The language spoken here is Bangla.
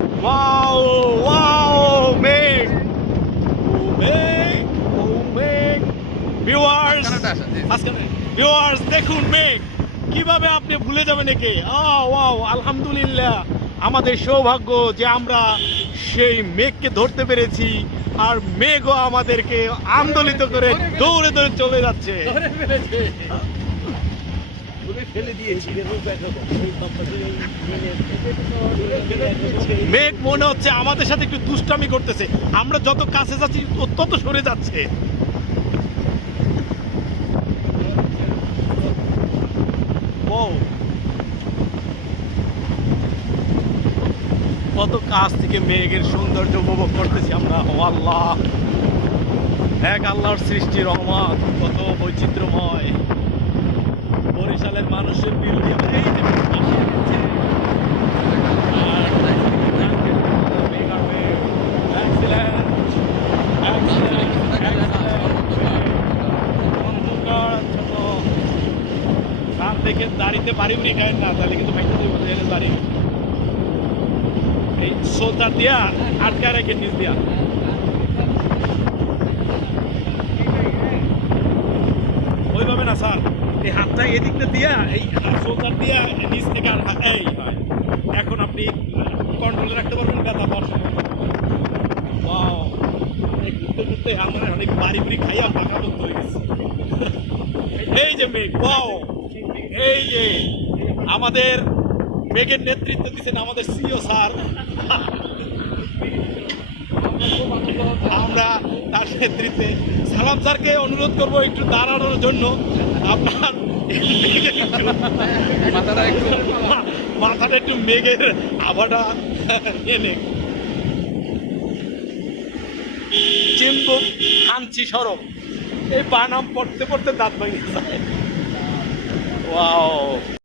ওয়াও ওয়াও মেঘ, ও মেঘ, ও মেঘ। ভিউয়ার্স ভিউয়ার্স দেখুন মেঘ কিভাবে আপনি ভুলে যাবেন একে। ওয়াও আলহামদুলিল্লাহ, আমাদের সৌভাগ্য যে আমরা সেই মেঘকে ধরতে পেরেছি, আর মেঘও আমাদেরকে আন্দোলিত করে দৌড়ে দৌড়ে চলে যাচ্ছে। মেঘ মনে হচ্ছে আমাদের সাথে একটু দুষ্টামি করতেছে, আমরা যত কাছে যাচ্ছি ও তত সরে যাচ্ছে। কত কাছ থেকে মেঘের সৌন্দর্য উপভোগ করতেছি আমরা। ও আল্লাহ, এক আল্লাহর সৃষ্টি রহমত, কত বৈচিত্র্যময়। বরিশালের মানুষের বিরোধী এই যে পাশে রয়েছে। দেখে দাঁড়িতে পারিনি খায় না, তাহলে কিন্তু দাঁড়িয়ে এই সোলটার দিয়া আটকা রেখে নিচ দিয়া। ওইভাবে না স্যার, এই হাতটা এদিকটা দিয়া, এই সোলটার দিয়া নিচ থেকে আর এই হয়। এখন আপনি কন্ট্রোলে রাখতে পারবেন ব্যথা বর্ষণ। ওয়াও, ঘুরতে ঘুরতে আমার অনেক বাড়ি বুড়ি খাইয়া পাকা তত্ত্ব হয়ে গেছে। এই যে মেঘ, ওয়াও, এই যে আমাদের মেঘের নেতৃত্ব দিচ্ছেন আমাদের সিও স্যার। আমরা তার নেতৃত্বে সালাম স্যারকে অনুরোধ করব একটু দাঁড়ানোর জন্য। আপনার মাথাটা একটু মেঘের আভাটা এনে চিম্বুক হানছি সরব, এই বানাম পড়তে পড়তে দাঁত ভেঙে যায়। ওয়াও।